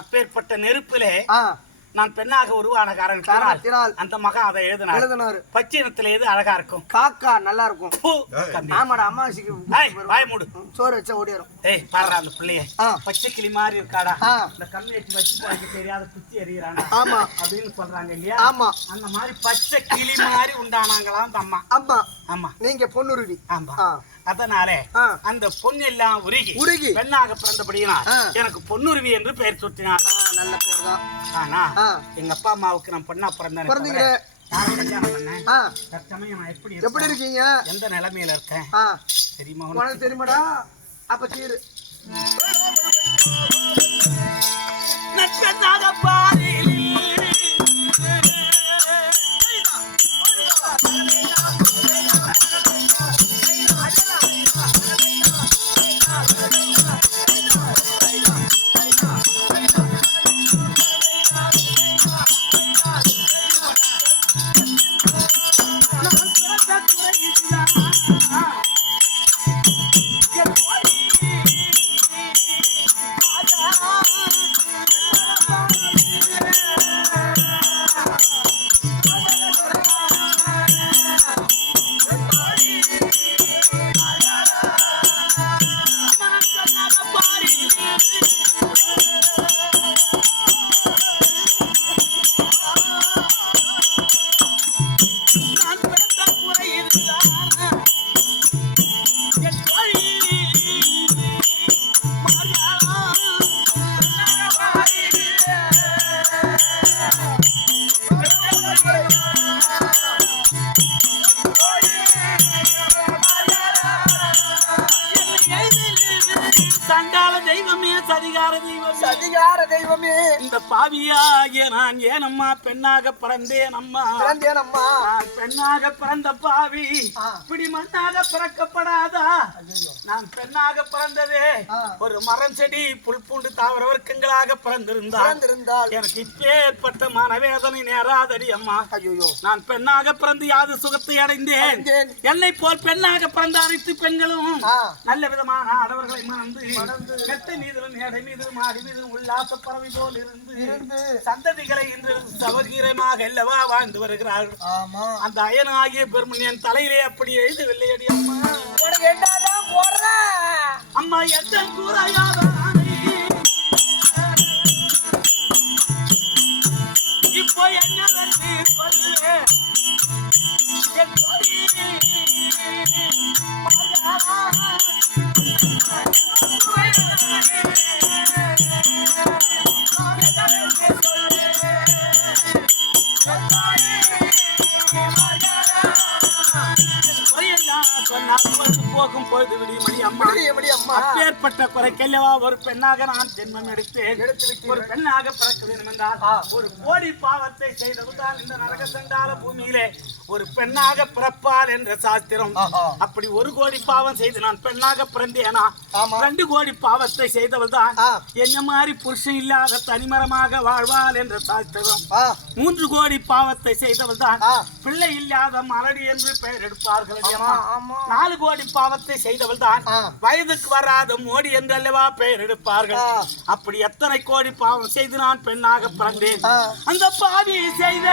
அப்பேற்பட்ட நெருப்பிலே நான் பெண்ணாக உருவான காரணத்தினால் அந்த மகா அதை எழுதினார். பச்சினத்துல எது அழகா இருக்கும்? காக்கா நல்லா இருக்கும். ஆமாடா, அம்மாசிக்கு வாய மூடு, சோறு வச்சா ஓடிடும். ஏய் பாரு அந்த பிள்ளைய, பச்சை கிளி மாதிரி இருக்காடா, இந்த கம்மி வச்சு போய்க்க தெரியாத குத்தி எறிகிறானா அப்படின்னு சொல்றாங்க இல்லையா? ஆமா, அந்த மாதிரி பச்சை கிளி மாதிரி உண்டானாங்களாம் அந்த அம்மா. ஆமா ஆமா, நீங்க பொண்ணுருவி. ஆமா, அதனாலே அந்த பொண்ணு எல்லாம் உருகி பெண்ணாக பிறந்தபடியினால் எனக்கு பொன்னுருவி என்று பெயர் சூட்டினார். நல்ல பேர் தான். ஆனா எங்க அப்பா அம்மாவுக்கு நான் பொண்ணா பிறந்தேன். எப்படி இருக்கீங்க? எந்த நிலைமையில இருக்கேன் தெரியுமா? தெரியுமாடா? அப்ப தீரு சதிகார தெய்வமே, இந்த பாவியாகிய நான் ஏனம்மா பெண்ணாக பிறந்தேன் அம்மா. நான் பெண்ணாக பிறந்த பாவி இப்படி மண்ணாக பிறக்கப்படாதா? நான் பெண்ணாக பிறந்ததே ஒரு மரம் செடி புல் பூண்டு தாவர வர்க்கங்களாக பிறந்திருந்தால் எனக்கு இப்பேற்பட்ட மனவேதனை நேராதடி அம்மா. நான் பெண்ணாக பிறந்து யாது சுகத்தை அடைந்தேன். என்னை போல் பெண்ணாக பிறந்த அனைத்து பெண்களும் நல்ல விதமான ஆடவர்களை மறந்து கெட்ட மீதிலும் மேடை மீதிலும் மாடி மீதிலும் உல்லாச பறவை போல் இருந்து சந்ததிகளை இன்று சவகீரமாக அல்லவா வாழ்ந்து வருகிறார்கள். அந்த அயனாகிய பெருமனியன் தலையிலே அப்படி எழுதவில்லையடி அம்மா. அம்மா எத்தனை கூறாயாத இப்போ என்ன சொல்லு போகும் பொழுது விடிய அம்மா அப்பேற்பட்ட குறைக்கல்லவா ஒரு பெண்ணாக நான் ஜென்மம் எடுத்தேன். ஒரு பெண்ணாக பிறக்க வேண்டும் என்றால் ஒரு கோடி பாவத்தை செய்ததுதான் இந்த நரக சண்டால பூமியிலே ஒரு பெண்ணாக பிறப்பார் என்ற சாஸ்திரம். அப்படி ஒரு கோடி பாவம் செய்து நான் பெண்ணாக பிறந்தேனா 2 கோடி பாவத்தை செய்தவள் தான் என்ன மாதிரி புருஷன் இல்லாத தனிமரமாக வாழ்வாள் என்ற சாஸ்திரம். 3 கோடி பாவத்தை செய்தவள் தான் பிள்ளை இல்லாத மலடி என்று பெயர் எடுப்பார்கள். 4 கோடி பாவத்தை செய்தவள் தான் வயதுக்கு வராத மோடி என்று அல்லவா பெயர் எடுப்பார்கள். அப்படி எத்தனை கோடி பாவம் செய்து நான் பெண்ணாக பிறந்தேன். அந்த பாவி செய்த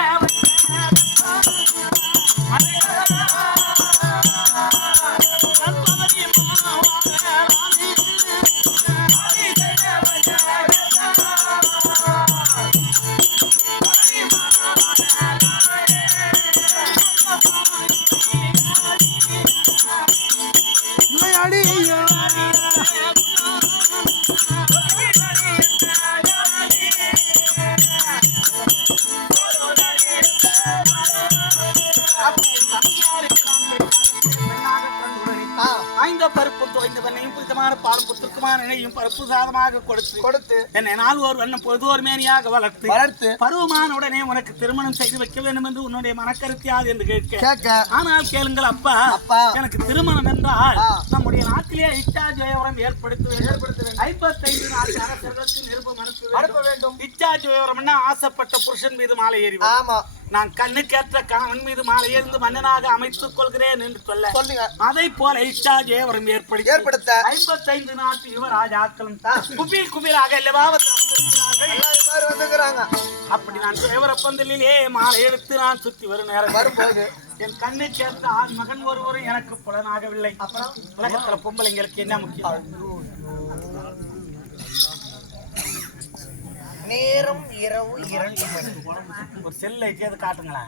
பருப்பு தோய்ந்த பண்ணையும் புனிதமான பால் புத்துக்குமான இணையும் பருப்பு சாதமாக கொடுத்து என்னை நாள் ஒரு வண்ணம் பொழுதோர் மேனியாக வளர்த்து பருவமான உடனே உனக்கு திருமணம் செய்து வைக்க வேண்டும் என்று உன்னுடைய மனக்கருத்து யாது என்று கேட்க ஆனால் கேளுங்கள் அப்பா எனக்கு திருமணம் என்றால் நம்முடைய நாட்டிலே இச்சா ஜெயவரம் ஏற்படுத்த 55 நாட்டு அரசர்களுக்கு நிருபம் அனுப்ப வேண்டும். இச்சா ஜெயவரம்னா ஆசைப்பட்ட புருஷன் மீது மாலை ஏறி நான் கண்ணுக்கேற்ற கணவன் மீது மாலை ஏறிந்து மன்னனாக அமைத்துக் கொள்கிறேன் என்று சொல்லுங்க. அதை போல இச்சா ஜெயவரம் ஏற்படுத்த 55 நாட்டு யுவராஜாக்களும் குபீராக அப்படி நான் ஜெயவர பந்தலிலே மாலை எடுத்து நான் சுத்தி வரும் நேரம் வரும்போது என் கண்ணை சேர்ந்த ஆண் மகன் ஒருவரும் எனக்கு புலனாகவில்லை. அப்புறம் உலகத்துல பொம்பளைங்களுக்கு என்ன முக்கியம்? நேரம் இரவு 2 மணி. ஒரு செல்லை கேது காட்டுங்களா?